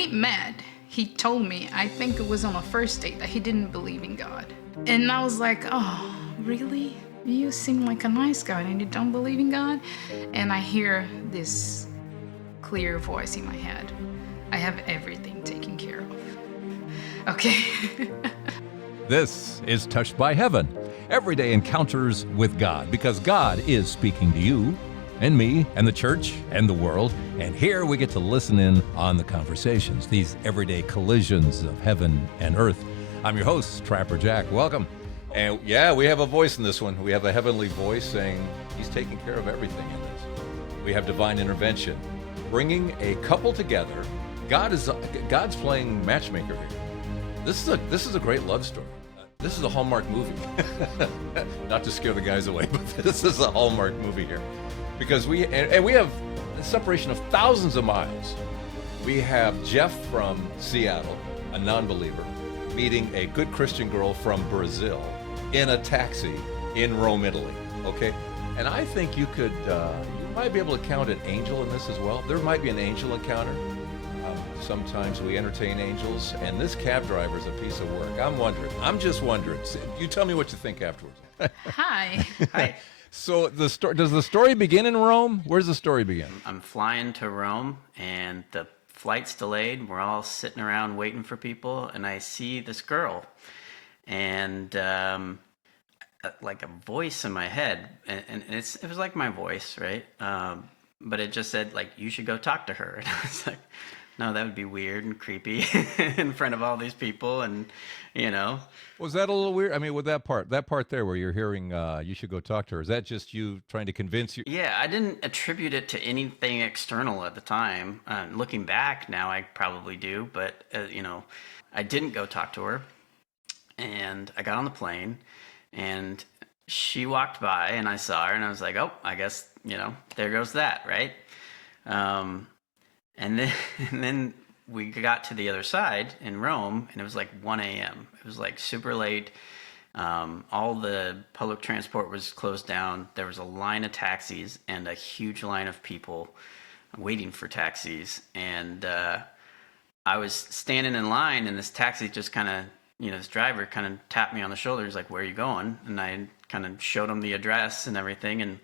we met, he told me, I think it was on a first date, that he didn't believe in God. And I was like, oh, really? You seem like a nice guy and you don't believe in God? And I hear this clear voice in my head. I have everything taken care of. Okay. This is Touched by Heaven, everyday encounters with God, because God is speaking to you and me and the church and the world, and here we get to listen in on the conversations, these everyday collisions of heaven and earth. I'm your host, Trapper Jack. Welcome. And yeah, we have a voice in this one. We have a heavenly voice saying he's taking care of everything in this. We have divine intervention, bringing a couple together. God's playing matchmaker here. This is a great love story. This is a Hallmark movie. Not to scare the guys away, but this is a Hallmark movie here. Because we have a separation of thousands of miles. We have Jeff from Seattle, a non-believer, meeting a good Christian girl from Brazil in a taxi in Rome, Italy. Okay? And I think you might be able to count an angel in this as well. There might be an angel encounter. Sometimes we entertain angels, and this cab driver is a piece of work. I'm just wondering. You tell me what you think afterwards. Hi. Hi. So does the story begin in Rome? Where's the story begin? I'm flying to Rome, and the flight's delayed. We're all sitting around waiting for people, and I see this girl, and like a voice in my head, and it was like my voice, right? But it just said, like, you should go talk to her. And I was like, no, that would be weird and creepy in front of all these people, and Was that a little weird? I mean, with that part there where you're hearing you should go talk to her, is that just you trying to convince you? Yeah, I didn't attribute it to anything external at the time. Looking back now, I probably do, but I didn't go talk to her, and I got on the plane, and she walked by, and I saw her, and I was like, oh, I guess there goes that, right? And then we got to the other side in Rome, and it was like 1 a.m. It was like super late. All the public transport was closed down. There was a line of taxis and a huge line of people waiting for taxis. And I was standing in line, and this taxi just kind of, this driver kind of tapped me on the shoulder. He's like, where are you going? And I kind of showed him the address and everything, and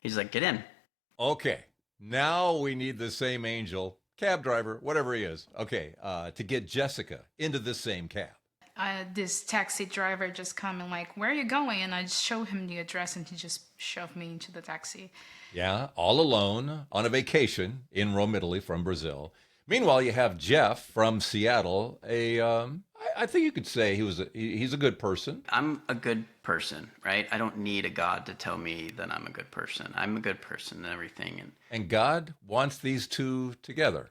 he's like, get in. Okay, now we need the same angel, cab driver, whatever he is, okay, to get Gessica into this same cab. This taxi driver just come and like, where are you going? And I just show him the address, and he just shoved me into the taxi. Yeah, all alone on a vacation in Rome, Italy from Brazil. Meanwhile, you have Jeff from Seattle, I think you could say he's a good person. I'm a good person, right? I don't need a God to tell me that I'm a good person. I'm a good person and everything. And God wants these two together.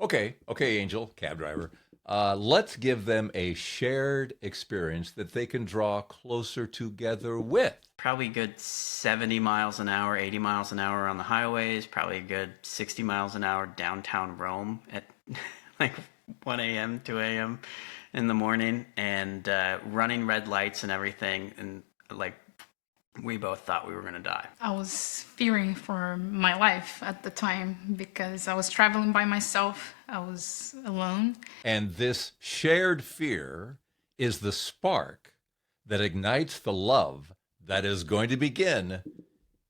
Okay, angel, cab driver. Let's give them a shared experience that they can draw closer together with. Probably good 70 miles an hour, 80 miles an hour on the highways, probably a good 60 miles an hour downtown Rome at like 1 a.m., 2 a.m. in the morning, and running red lights and everything. And like, we both thought we were going to die. I was fearing for my life at the time because I was traveling by myself. I was alone. And this shared fear is the spark that ignites the love that is going to begin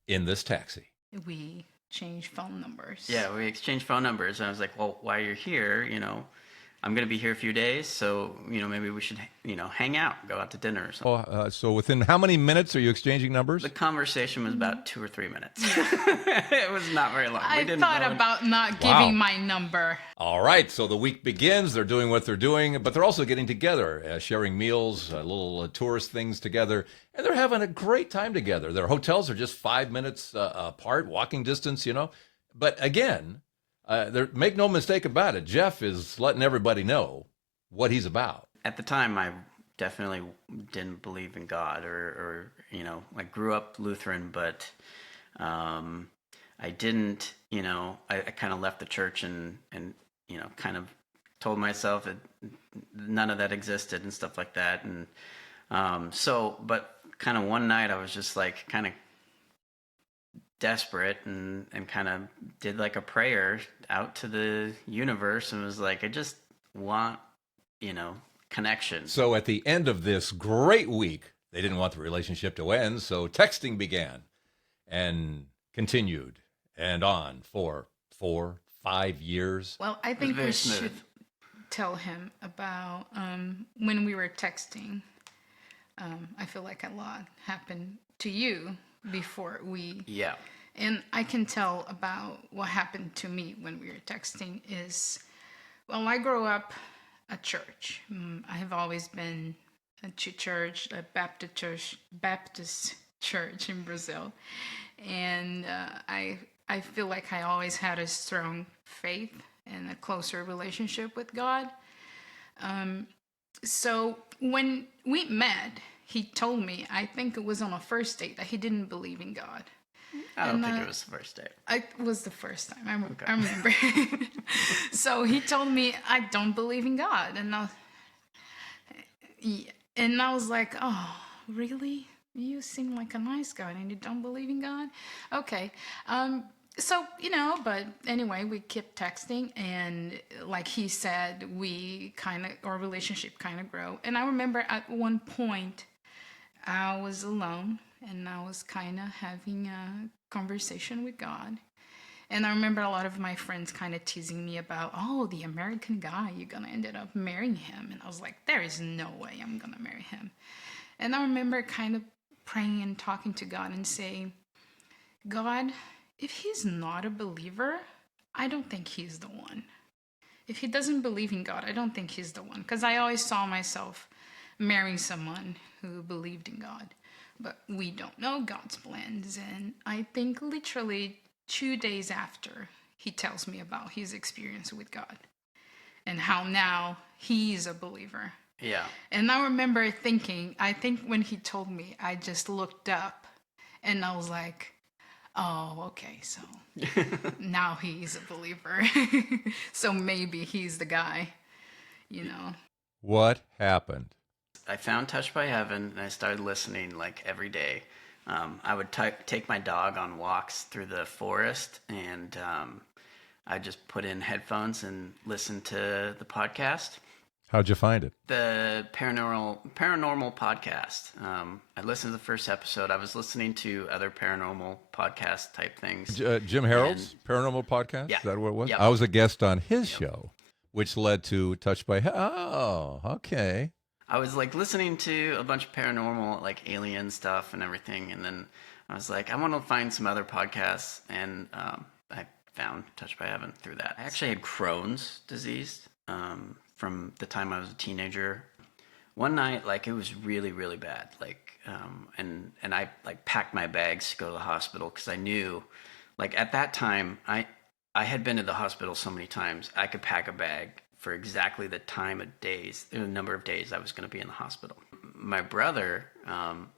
in this taxi. We changed phone numbers. Yeah, we exchanged phone numbers. And I was like, well, while you're here, I'm going to be here a few days, so, maybe we should, hang out, go out to dinner or something. So within how many minutes are you exchanging numbers? The conversation was about 2 or 3 minutes. It was not very long. I thought about not giving my number. All right, so the week begins. They're doing what they're doing, but they're also getting together, sharing meals, little tourist things together, and they're having a great time together. Their hotels are just 5 minutes apart, walking distance, But again, make no mistake about it, Jeff is letting everybody know what he's about. At the time, I definitely didn't believe in God, or I grew up Lutheran, but I didn't, I kind of left the church and kind of told myself that none of that existed and stuff like that. And but kind of one night I was just like kind of desperate and kind of did like a prayer out to the universe and was like, I just want, connection. So at the end of this great week, they didn't want the relationship to end, so texting began and continued and on for 4, 5 years. Well, I It was think we very smooth. should tell him about when we were texting. I feel like a lot happened to you before we. Yeah. And I can tell about what happened to me when we were texting is, well, I grew up at church. I have always been a church, a Baptist church in Brazil. And I feel like I always had a strong faith and a closer relationship with God. So when we met, he told me, I think it was on a first date, that he didn't believe in God. I don't think it was the first date. It was the first time. I remember. So he told me, I don't believe in God. And I was like, oh, really? You seem like a nice guy and you don't believe in God? Okay. So, but anyway, we kept texting, and like he said, our relationship kind of grew. And I remember at one point, I was alone and I was kind of having a conversation with God. And I remember a lot of my friends kind of teasing me about, oh, the American guy, you're going to end up marrying him. And I was like, there is no way I'm going to marry him. And I remember kind of praying and talking to God and saying, God, if he's not a believer, I don't think he's the one. If he doesn't believe in God, I don't think he's the one. Because I always saw myself marrying someone who believed in God. But we don't know God's plans. And I think literally 2 days after, he tells me about his experience with God and how now he's a believer. Yeah. And I remember thinking, I think when he told me, I just looked up and I was like, oh, okay, so now he's a believer. So maybe he's the guy, What happened? I found Touched by Heaven and I started listening like every day. I would take my dog on walks through the forest, and I just put in headphones and listen to the podcast. How'd you find it? The paranormal podcast. I listened to the first episode. I was listening to other paranormal podcast type things. Jim Harold's Paranormal Podcast? Yeah. Is that what it was? Yep. I was a guest on his show, which led to Touched by Heaven. Oh, okay. I was like listening to a bunch of paranormal, like alien stuff and everything, and then I was like, I want to find some other podcasts, and I found Touched by Heaven through that. I actually had Crohn's disease from the time I was a teenager. One night, like, it was really, really bad, like, and I like packed my bags to go to the hospital because I knew, like, at that time, I had been to the hospital so many times, I could pack a bag for exactly the number of days I was going to be in the hospital. My brother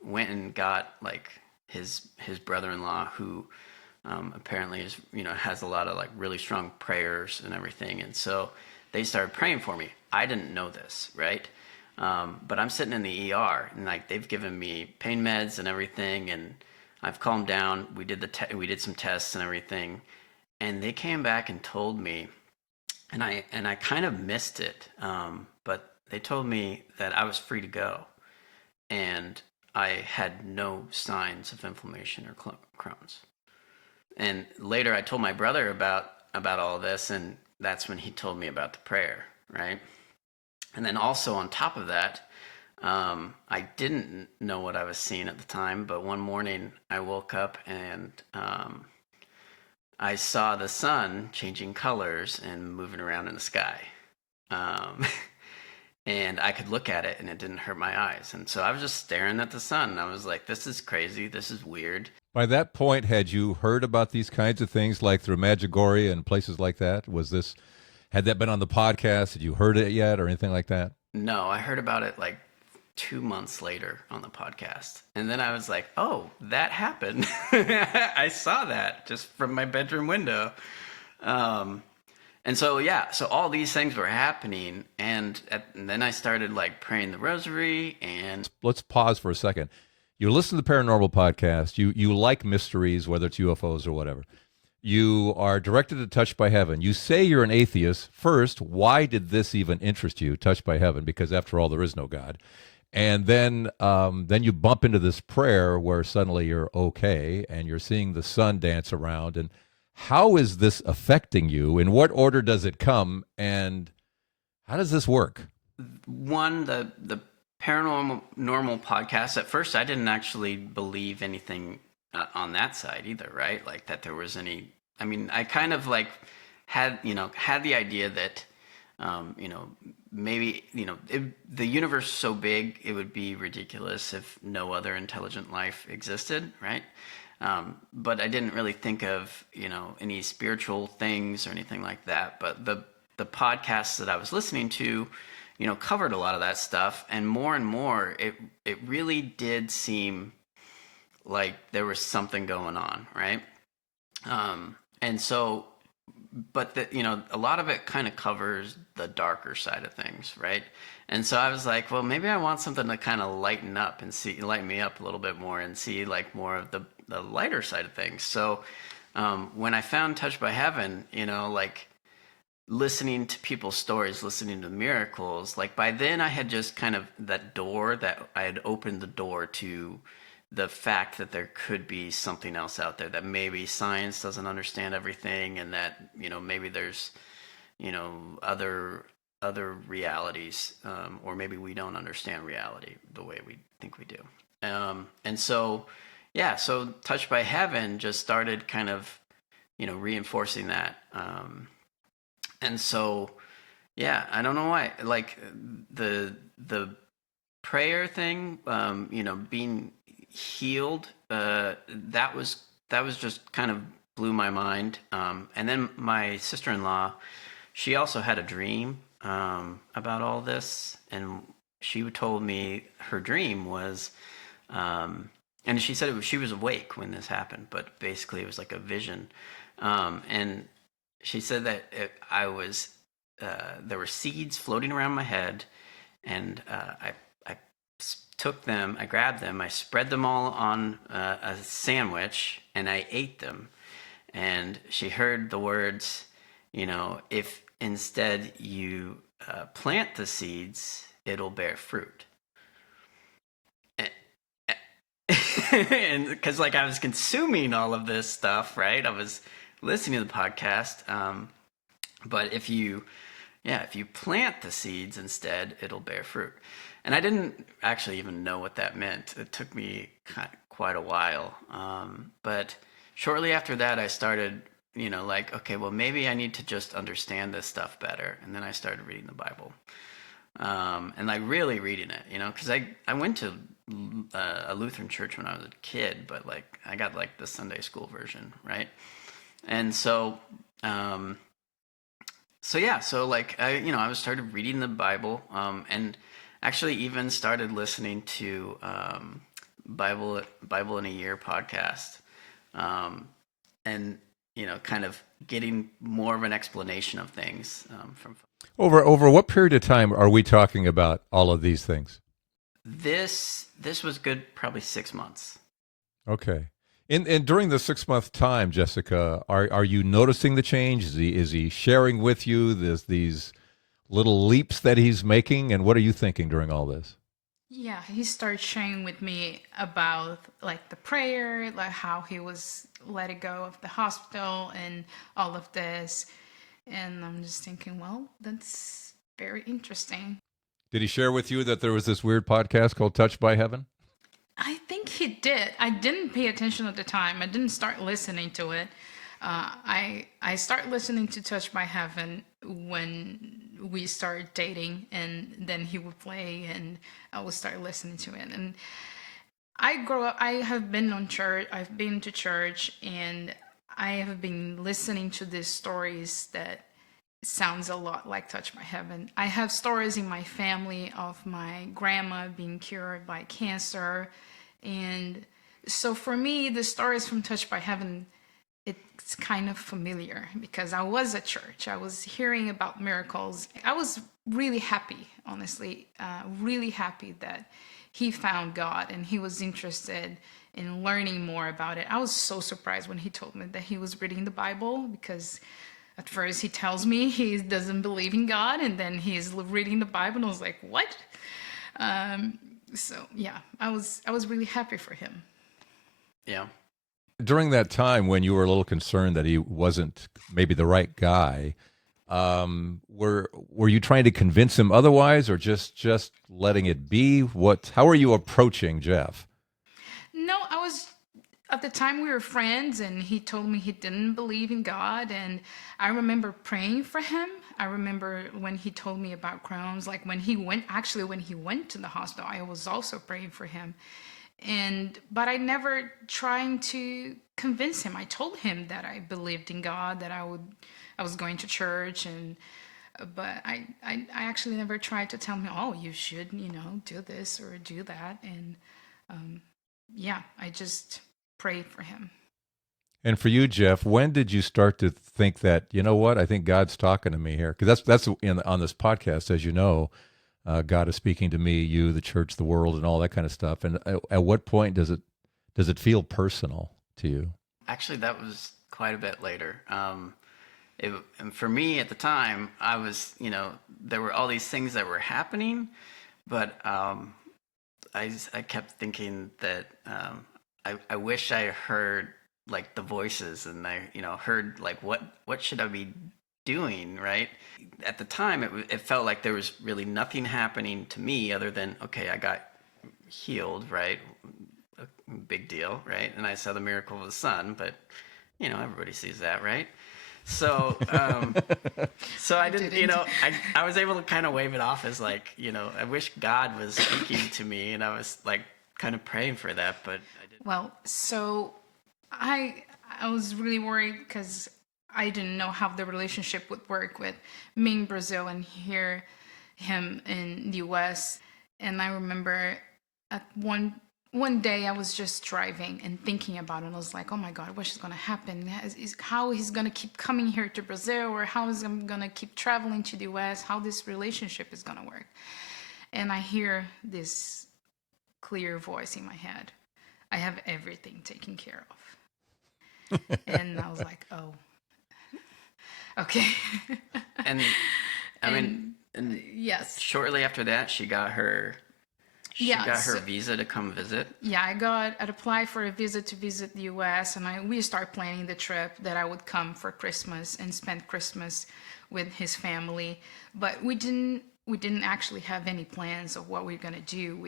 went and got like his brother-in-law, who apparently is has a lot of like really strong prayers and everything, and so they started praying for me. I didn't know this, right? But I'm sitting in the ER, and like they've given me pain meds and everything, and I've calmed down. We did some tests and everything, and they came back and told me. And I kind of missed it, but they told me that I was free to go, and I had no signs of inflammation or Crohn's. And later, I told my brother about all this, and that's when he told me about the prayer, right? And then also on top of that, I didn't know what I was seeing at the time, but one morning I woke up and I saw the sun changing colors and moving around in the sky. And I could look at it and it didn't hurt my eyes. And so I was just staring at the sun and I was like, this is crazy. This is weird. By that point, had you heard about these kinds of things like through Medjugorje and places like that? Had that been on the podcast? Had you heard it yet or anything like that? No, I heard about it like 2 months later on the podcast. And then I was like, oh, that happened. I saw that just from my bedroom window. And so, yeah, so all these things were happening. And then I started like praying the rosary and... Let's pause for a second. You listen to the paranormal podcast. You like mysteries, whether it's UFOs or whatever. You are directed to Touched by Heaven. You say you're an atheist. First, why did this even interest you, Touched by Heaven? Because after all, there is no God. And then you bump into this prayer where suddenly you're okay and you're seeing the sun dance around. And how is this affecting you? In what order does it come? And how does this work? One, the paranormal podcast. At first, I didn't actually believe anything on that side either, right? Like that there was any. I mean, I kind of like had the idea that maybe the universe is so big it would be ridiculous if no other intelligent life existed, right? But I didn't really think of any spiritual things or anything like that. But the podcasts that I was listening to, covered a lot of that stuff, and more, it really did seem like there was something going on, right? And so, but a lot of it kind of covers the darker side of things, right? And so I was like, well, maybe I want something to kind of lighten me up a little bit more and see like more of the lighter side of things. So when I found Touched by Heaven, like listening to people's stories, listening to miracles, like by then I had just kind of I had opened the door to the fact that there could be something else out there, that maybe science doesn't understand everything, and that maybe there's other realities, or maybe we don't understand reality the way we think we do. And so so Touched by Heaven just started kind of reinforcing that. And so I don't know why, like the prayer thing, being healed, that was just kind of blew my mind. And then my sister-in-law, she also had a dream about all this, and she told me her dream was, and she said she was awake when this happened, but basically it was like a vision. And she said that there were seeds floating around my head, and I took them, I grabbed them, I spread them all on a sandwich, and I ate them. And she heard the words, if instead you plant the seeds, it'll bear fruit. And because like I was consuming all of this stuff, right? I was listening to the podcast. But if you plant the seeds instead, it'll bear fruit. And I didn't actually even know what that meant. It took me quite a while. But shortly after that, I started, like, okay, well, maybe I need to just understand this stuff better. And then I started reading the Bible. And like really reading it, because I went to a Lutheran church when I was a kid, but like I got like the Sunday school version, right? And so like I was started reading the Bible, and actually even started listening to Bible in a Year podcast, and kind of getting more of an explanation of things from. Over what period of time are we talking about all of these things? This was good, probably 6 months. Okay. And during the 6 month time, Gessica, are you noticing the change? Is he sharing with you these little leaps that he's making? And what are you thinking during all this? Yeah, he started sharing with me about like the prayer, like how he was let go of the hospital and all of this. And I'm just thinking, well, that's very interesting. Did he share with you that there was this weird podcast called Touched by Heaven? I think he did. I didn't pay attention at the time. I didn't start listening to it. I started listening to Touched by Heaven when we started dating, and then he would play, and I would start listening to it. And I grew up. I have been on church. I've been to church, and I have been listening to these stories that sounds a lot like Touched by Heaven. I have stories in my family of my grandma being cured by cancer. And so for me, the stories from Touched by Heaven, it's kind of familiar because I was at church. I was hearing about miracles. I was really happy, honestly, really happy that he found God and he was interested in learning more about it. I was so surprised when he told me that he was reading the Bible, because at first he tells me he doesn't believe in God, and then he's reading the Bible, and I was like, what? So yeah, I was really happy for him. Yeah. During that time when you were a little concerned that he wasn't maybe the right guy, were you trying to convince him otherwise, or just letting it be? How are you approaching Jeff? No, I was, at the time we were friends, and he told me he didn't believe in God, and I remember praying for him. I remember when he told me about Crohn's, like when he went to the hospital, I was also praying for him. But I never trying to convince him. I told him that I believed in God, that I was going to church, but I actually never tried to tell him, oh, you should, do this or do that. And yeah, I just prayed for him. And for you, Jeff, when did you start to think that, you know what, I think God's talking to me here? Because that's on this podcast, as you know, God is speaking to me, you, the church, the world, and all that kind of stuff. And at what point does it feel personal to you? Actually, that was quite a bit later. And for me at the time, I was, there were all these things that were happening, but I kept thinking that I wish I heard like the voices, and I heard like what should I be doing, right? At the time, it felt like there was really nothing happening to me other than, okay, I got healed, right? A big deal, right? And I saw the miracle of the sun, but everybody sees that, right? So so I didn't. I was able to kind of wave it off as like, I wish God was speaking to me, and I was like kind of praying for that, but I didn't. Well, so I was really worried because I didn't know how the relationship would work with me in Brazil and him in the US. And I remember at one day I was just driving and thinking about it. I was like, oh my God, what's going to happen? How he's going to keep coming here to Brazil, or how is he going to keep traveling to the US, how this relationship is going to work. And I hear this clear voice in my head. I have everything taken care of. And I was like, oh, okay. And I mean, yes. Shortly after that, she got her visa to come visit. Yeah, I'd applied for a visa to visit the US, and we started planning the trip that I would come for Christmas and spend Christmas with his family. But we didn't actually have any plans of what we were gonna do.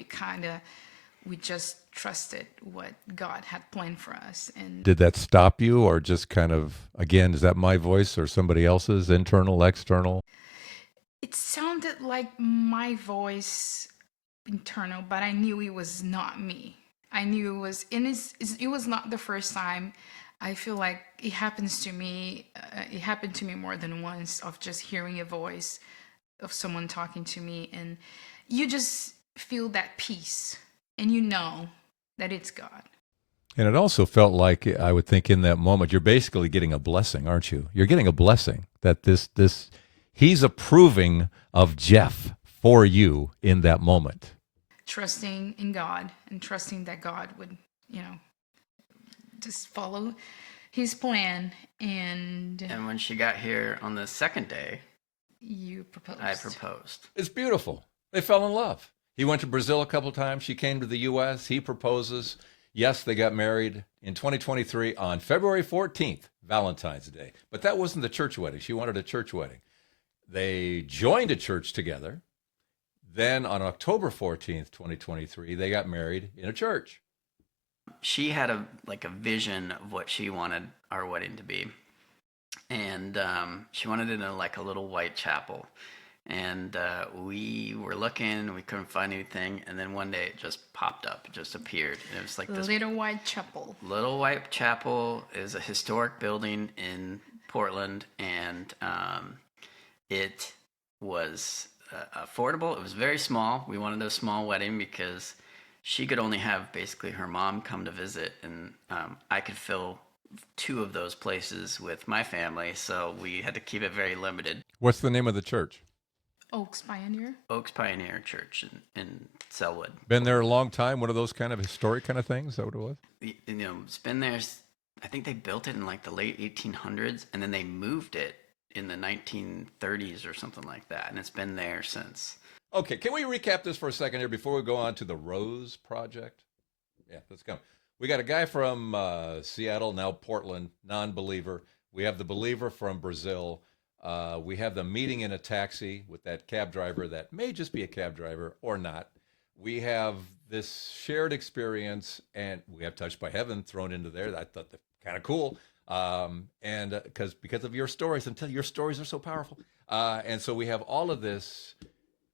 We just trusted what God had planned for us. And did that stop you, or just kind of, again, is that my voice or somebody else's, internal, external? It sounded like my voice, internal, but I knew it was not me. I knew it was, and it was not the first time. I feel like it happens to me. It happened to me more than once, of just hearing a voice of someone talking to me, and you just feel that peace, and you know that it's God. And it also felt like, I would think in that moment, you're basically getting a blessing, aren't you? You're getting a blessing that he's approving of Jeff for you in that moment. Trusting in God and trusting that God would, just follow his plan. And when she got here on the second day, you proposed. I proposed. It's beautiful. They fell in love. He went to Brazil a couple times. She came to the U.S. He proposes. Yes, they got married in 2023 on February 14th, Valentine's Day. But that wasn't the church wedding. She wanted a church wedding. They joined a church together. Then on October 14th, 2023, they got married in a church. She had a vision of what she wanted our wedding to be. And she wanted it in a little white chapel. And we were looking, we couldn't find anything. And then one day it just popped up, it just appeared. And it was like this Little White Chapel. Little White Chapel is a historic building in Portland. And it was affordable. It was very small. We wanted a small wedding because she could only have basically her mom come to visit. And I could fill 2 of those places with my family. So we had to keep it very limited. What's the name of the church? Oaks Pioneer. Oaks Pioneer Church in Selwood. Been there a long time. One of those kind of historic kind of things. Is that what it was? You know, it's been there. I think they built it in like the late 1800s, and then they moved it in the 1930s or something like that, and it's been there since. Okay, can we recap this for a second here before we go on to the Rose Project? Yeah, let's go. We got a guy from Seattle, now Portland, non-believer. We have the believer from Brazil. We have the meeting in a taxi with that cab driver that may just be a cab driver or not. We have this shared experience, and we have Touched by Heaven thrown into there. I thought that kind of cool. And because of your stories, until your stories are so powerful. And so we have all of this.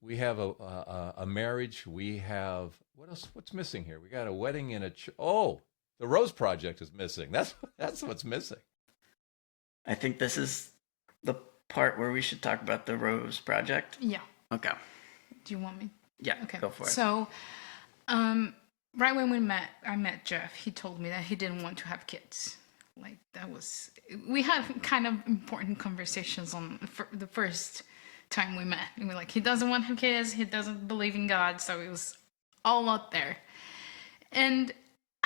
We have a marriage. We have, what else? What's missing here? We got a wedding and the Rose Project is missing. That's what's missing. I think this is the part where we should talk about the Rose Project. Yeah. Okay. Do you want me? Yeah. Okay. Go for it. So, right when I met Jeff. He told me that he didn't want to have kids. Like we had kind of important conversations on the first time we met. And we're like, he doesn't want to have kids. He doesn't believe in God. So it was all out there. And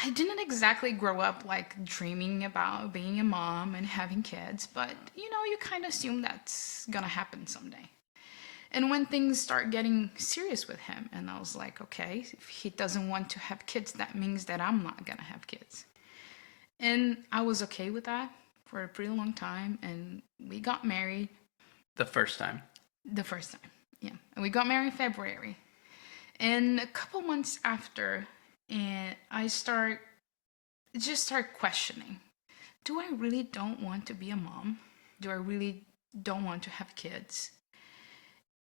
I didn't exactly grow up like dreaming about being a mom and having kids, but you kind of assume that's gonna happen someday. And when things start getting serious with him, and I was like, okay, if he doesn't want to have kids, that means that I'm not gonna have kids. And I was okay with that for a pretty long time, and we got married. The first time, yeah. And we got married in February. And a couple months after, and I start questioning, do I really don't want to be a mom? Do I really don't want to have kids?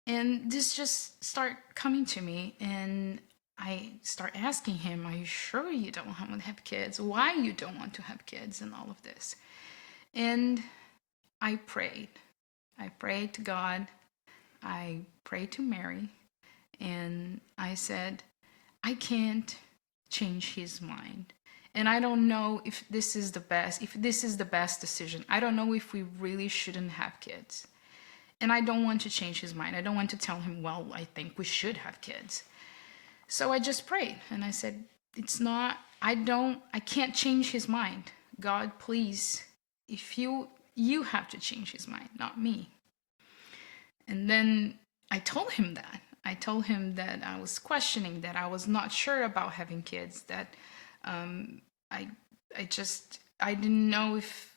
And this just start coming to me, and I start asking him, are you sure you don't want to have kids? Why you don't want to have kids and all of this? And I prayed. I prayed to God. I prayed to Mary. And I said, I can't change his mind. And I don't know if this is the best decision. I don't know if we really shouldn't have kids. And I don't want to change his mind. I don't want to tell him, well, I think we should have kids. So I just prayed and I said, I can't change his mind. God, please, if you have to change his mind, not me. And then I told him that. I told him that I was questioning, that I was not sure about having kids, that I didn't know if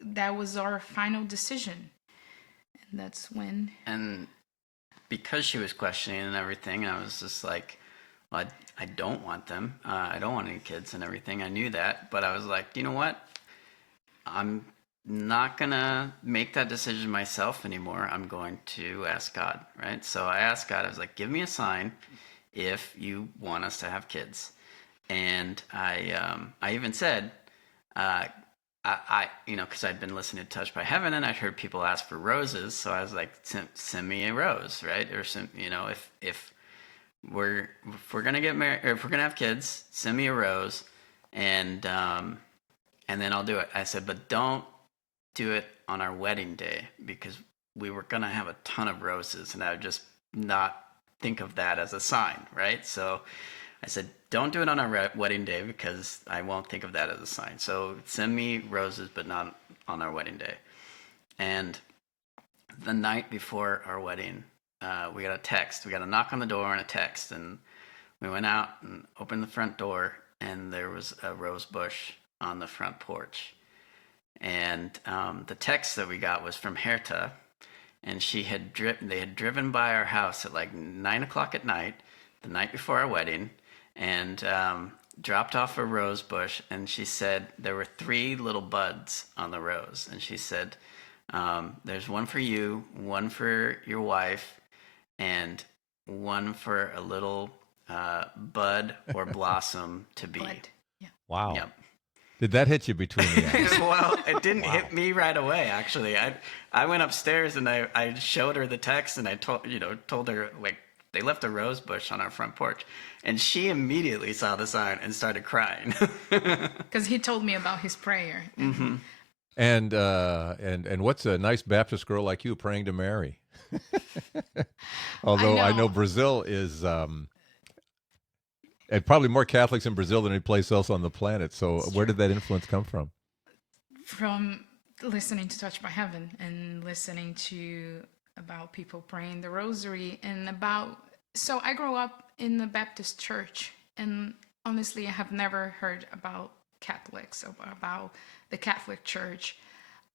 that was our final decision. And that's when. And because she was questioning and everything, I was just like, well, I don't want them. I don't want any kids and everything. I knew that, but I was like, you know what? I'm not gonna make that decision myself anymore. I'm going to ask God, right? So I asked God. I was like, give me a sign if you want us to have kids. And I even said, because I'd been listening to Touched by Heaven and I'd heard people ask for roses, so I was like, send me a rose, right? Or if we're gonna get married, or if we're gonna have kids, send me a rose, and then I'll do it. I said, but don't do it on our wedding day, because we were gonna have a ton of roses, and I would just not think of that as a sign, right? So I said, don't do it on our wedding day, because I won't think of that as a sign. So send me roses, but not on our wedding day. And the night before our wedding, we got a text. We got a knock on the door and a text. And we went out and opened the front door, and there was a rose bush on the front porch. And the text that we got was from Herta. And they had driven by our house at like 9 o'clock at night, the night before our wedding, and dropped off a rose bush. And she said there were 3 little buds on the rose. And she said, there's one for you, one for your wife, and one for a little bud or blossom to be. Bud. Yeah. Wow. Yep. Did that hit you between the eyes? Well, it didn't hit me right away, actually. I went upstairs and I showed her the text, and I told her, like, they left a rose bush on our front porch. And she immediately saw the sign and started crying. Because he told me about his prayer. Mm-hmm. And what's a nice Baptist girl like you praying to Mary? I Although I know know Brazil is, and probably more Catholics in Brazil than any place else on the planet. So it's where true. did that influence come from? From listening to Touched by Heaven and listening to about people praying the rosary and about. So I grew up in the Baptist church, and honestly, I have never heard about Catholics or about the Catholic Church.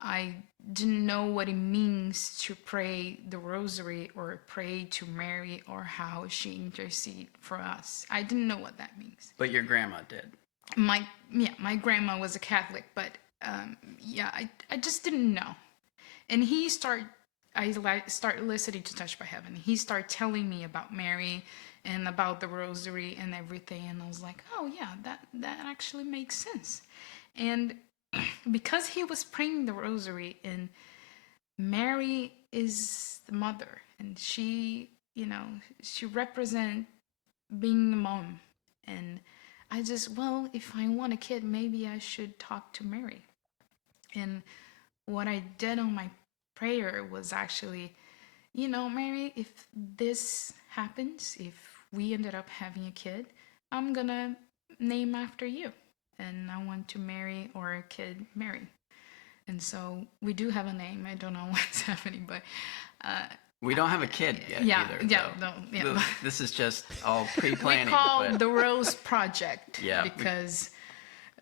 I didn't know what it means to pray the rosary or pray to Mary or how she intercede for us. I didn't know what that means. But your grandma did. My grandma was a Catholic, but I just didn't know. And started listening to Touched by Heaven. He started telling me about Mary and about the rosary and everything, and I was like, oh yeah, that actually makes sense. And because he was praying the rosary, and Mary is the mother, and she represents being the mom, and I just, well, if I want a kid, maybe I should talk to Mary. And what I did on my prayer was actually, Mary, if this happens, if we ended up having a kid, I'm gonna name after you. And I want to marry our kid Mary. And so we do have a name. I don't know what's happening, but We don't have a kid yet yeah, either. yeah, though. no, yeah. This is just all We pre-planning. call but the Rose Project Yeah, because,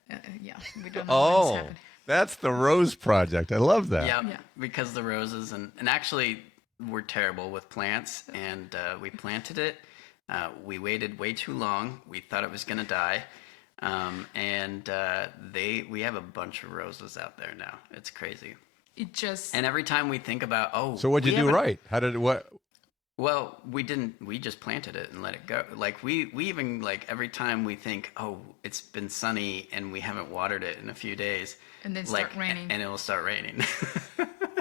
we don't know when it's Oh, happening. that's the Rose Project. I love that. yeah, Yeah. because the roses and actually we're terrible with plants, and we planted it. We waited way too long. We thought it was gonna die, and we have a bunch of roses out there now. It's crazy. It just, And every time we think about, So what'd you we do haven't- right? How did what? Well, we didn't. We just planted it and let it go. Like we even like every time we think, oh, it's been sunny and we haven't watered it in a few days, and then like, start raining. and it will start raining.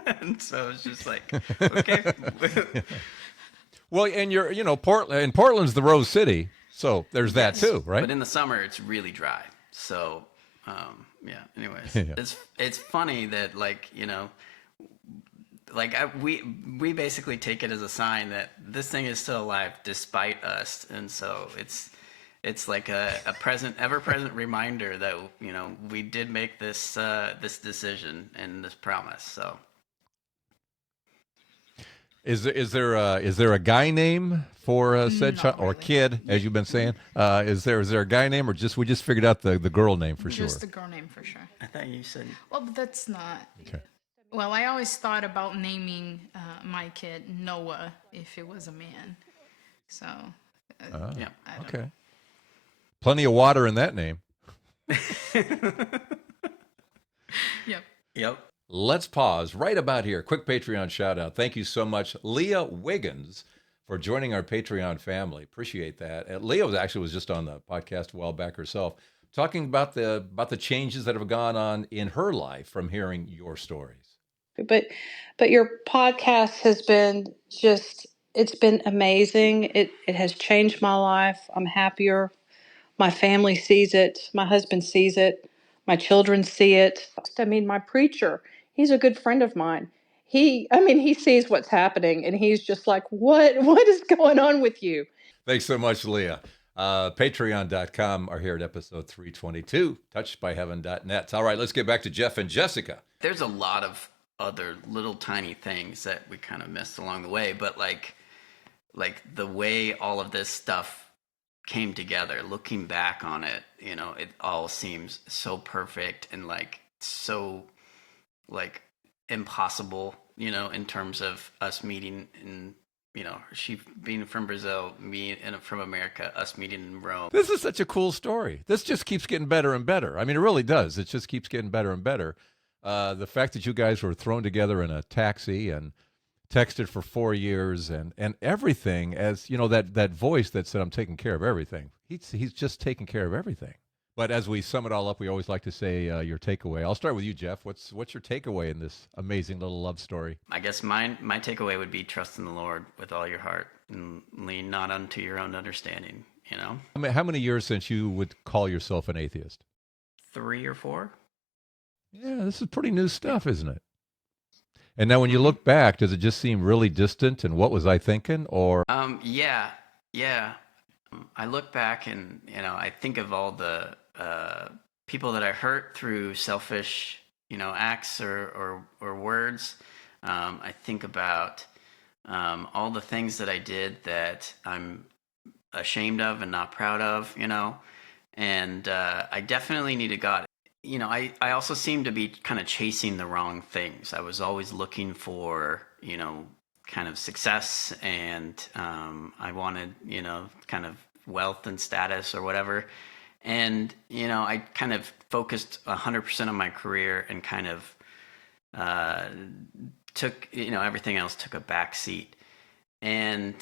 And so it's just like, okay, Well, and Portland. And Portland's the Rose City, so there's that Yes, too, right? But in the summer, it's really dry. So, yeah. Anyways, Yeah. it's funny that we basically take it as a sign that this thing is still alive despite us, and so it's like a ever present reminder that we did make this this decision and this promise. So. Is there a guy name for said Not child or really. kid, as you've been saying? Is there a guy name, or we just figured out the girl name for sure? Just the girl name for sure. I thought you said. Well, but that's not. Okay. Well, I always thought about naming my kid Noah if it was a man. So, Yeah. I don't Okay. Plenty of water in that name. Yep. Yep. Let's pause right about here. Quick Patreon shout out. Thank you so much, Leah Wiggins, for joining our Patreon family. Appreciate that. And Leah was just on the podcast a while back herself, talking about the changes that have gone on in her life from hearing your stories. But your podcast has been it's been amazing. It has changed my life. I'm happier. My family sees it. My husband sees it. My children see it. I mean, my preacher, he's a good friend of mine. He sees what's happening and he's just like, what is going on with you? Thanks so much, Leah. Patreon.com are here at episode 322, touchedbyheaven.net. All right, let's get back to Jeff and Jessica. There's a lot of other little tiny things that we kind of missed along the way, but like the way all of this stuff came together, looking back on it, it all seems so perfect and so impossible, in terms of us meeting in, she being from Brazil, me from America, us meeting in Rome. This is such a cool story. This just keeps getting better and better. I mean, it really does. It just keeps getting better and better. The fact that you guys were thrown together in a taxi and texted for 4 years and everything, as that voice that said, I'm taking care of everything. He's just taking care of everything. But as we sum it all up, we always like to say your takeaway. I'll start with you, Jeff. What's your takeaway in this amazing little love story? I guess my takeaway would be trust in the Lord with all your heart and lean not unto your own understanding, I mean, how many years since you would call yourself an atheist? 3 or 4. Yeah, this is pretty new stuff, isn't it? And now when you Hmm. look back, does it just seem really distant and what was I thinking? Or Yeah, yeah. I look back and I think of all the people that I hurt through selfish acts or words. I think about all the things that I did that I'm ashamed of and not proud of, and I definitely needed God. I also seem to be kind of chasing the wrong things. I was always looking for, kind of success, and I wanted, kind of wealth and status or whatever. And, I kind of focused 100% on my career and kind of uh, took, everything else took a back seat. And,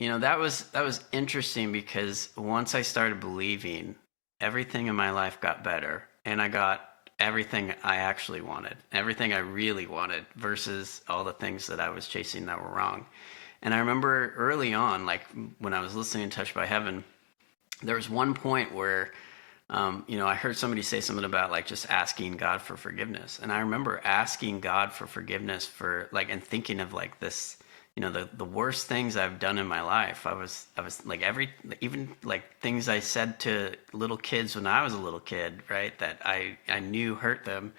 that was interesting because once I started believing, everything in my life got better, and I got everything I actually wanted, everything I really wanted, versus all the things that I was chasing that were wrong. And I remember early on, like when I was listening to Touched by Heaven, there was one point where I heard somebody say something about like just asking God for forgiveness. And I remember asking God for forgiveness for like, and thinking of like this, the worst things I've done in my life. I was like even like things I said to little kids when I was a little kid, right? That I knew hurt them.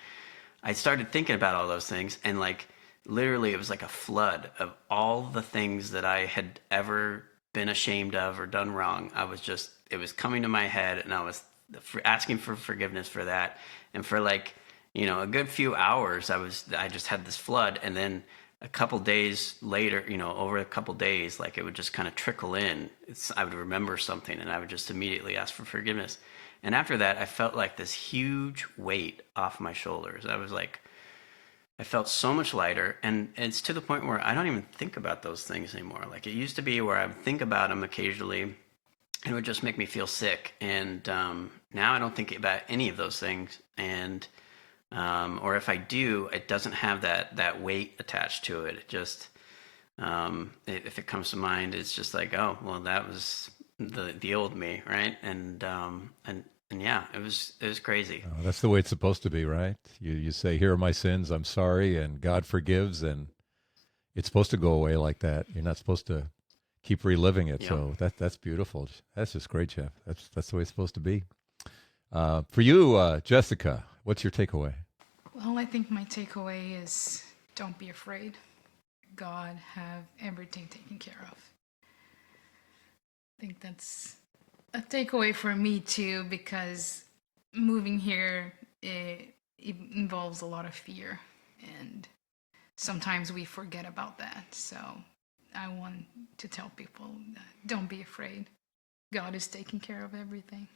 I started thinking about all those things, and like literally it was like a flood of all the things that I had ever been ashamed of or done wrong. It was coming to my head, and I was asking for forgiveness for that. And for like, a good few hours, I just had this flood. And then a couple days later, over a couple days, like it would just kind of trickle in. I would remember something and I would just immediately ask for forgiveness. And after that, I felt like this huge weight off my shoulders. I felt so much lighter, and it's to the point where I don't even think about those things anymore. Like it used to be where I would think about them occasionally, and it would just make me feel sick. And now I don't think about any of those things. And or if I do, it doesn't have that weight attached to it. It just if it comes to mind, it's just like, oh, well, that was the old me, right? And yeah, it was crazy. that's the way it's supposed to be, right? You say, "Here are my sins. I'm sorry," and God forgives, and it's supposed to go away like that. You're not supposed to keep reliving it. Yep. So that's beautiful. That's just great, Jeff. That's the way it's supposed to be. For you, Jessica, what's your takeaway? Well, I think my takeaway is don't be afraid. God have everything taken care of. I think that's a takeaway for me too, because moving here it involves a lot of fear, and sometimes we forget about that. So I want to tell people that don't be afraid. God is taking care of everything.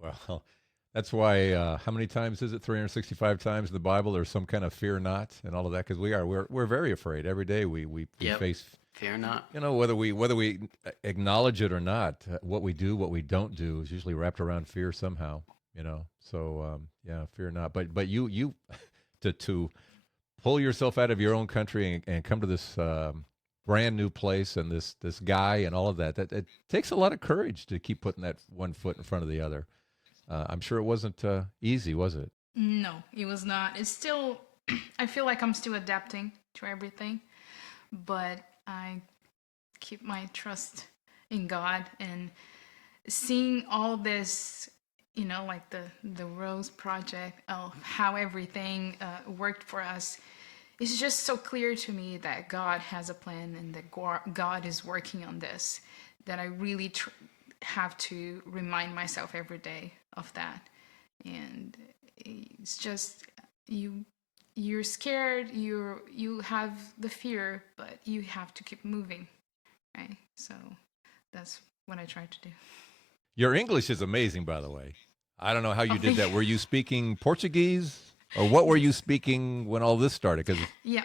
Well, that's why. How many times is it? 365 times in the Bible. There's some kind of fear not and all of that because we're very afraid every day. We Yep. face Fear not. whether we acknowledge it or not. What we do, what we don't do, is usually wrapped around fear somehow. So yeah, fear not. But you to pull yourself out of your own country and come to this brand new place and this guy and all of that. That it takes a lot of courage to keep putting that one foot in front of the other. I'm sure it wasn't easy, was it? No, it was not. It's still, I feel like I'm still adapting to everything, but I keep my trust in God, and seeing all this, like the Rose Project, how everything worked for us. It's just so clear to me that God has a plan and that God is working on this, that I really have to remind myself every day of that. And it's just you're scared, you have the fear, but you have to keep moving, right? So that's what I try to do. Your English is amazing, by the way. I don't know how Oh, you did thank you. that. Were you speaking Portuguese, or what were you Yes. speaking when all this started? Because Yeah,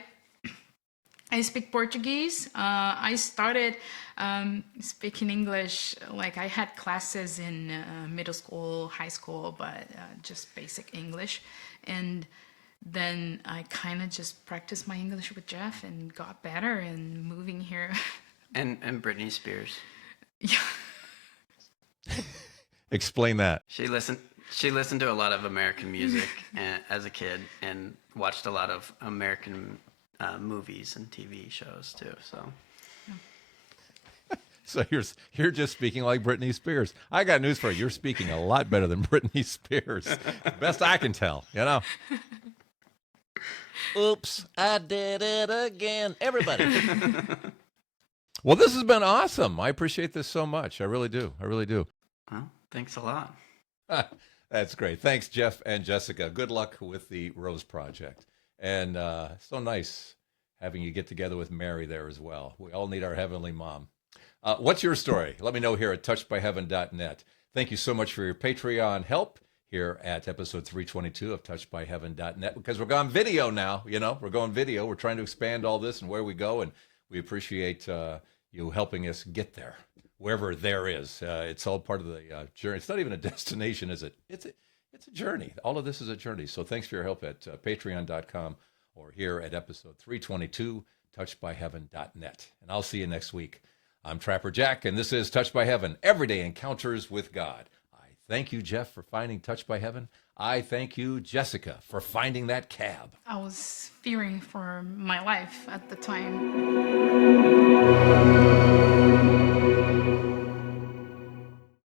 I speak Portuguese. I started speaking English, like I had classes in middle school, high school, but just basic English. And then I kind of just practiced my English with Jeff and got better, and moving here. And Britney Spears. Yeah. explain that. She listened. She listened to a lot of American music as a kid and watched a lot of American movies and TV shows too. So. So you're just speaking like Britney Spears. I got news for you. You're speaking a lot better than Britney Spears. Best I can tell, you know. Oops, I did it again. Everybody. Well, this has been awesome. I appreciate this so much. I really do. I really do. Well, thanks a lot. That's great. Thanks, Jeff and Jessica. Good luck with the Rose Project. And so nice having you get together with Mary there as well. We all need our Heavenly Mom. What's your story? Let me know here at touchedbyheaven.net. Thank you so much for your Patreon help here at episode 322 of touchedbyheaven.net, because we're going video now. You know, we're going video. We're trying to expand all this and where we go, and we appreciate you helping us get there, wherever there is. It's all part of the journey. It's not even a destination, is it? It's a journey. All of this is a journey. So thanks for your help at patreon.com or here at episode 322, touchedbyheaven.net. And I'll see you next week. I'm Trapper Jack, and this is Touched by Heaven, Everyday Encounters with God. I thank you, Jeff, for finding Touched by Heaven. I thank you, Jessica, for finding that cab. I was fearing for my life at the time.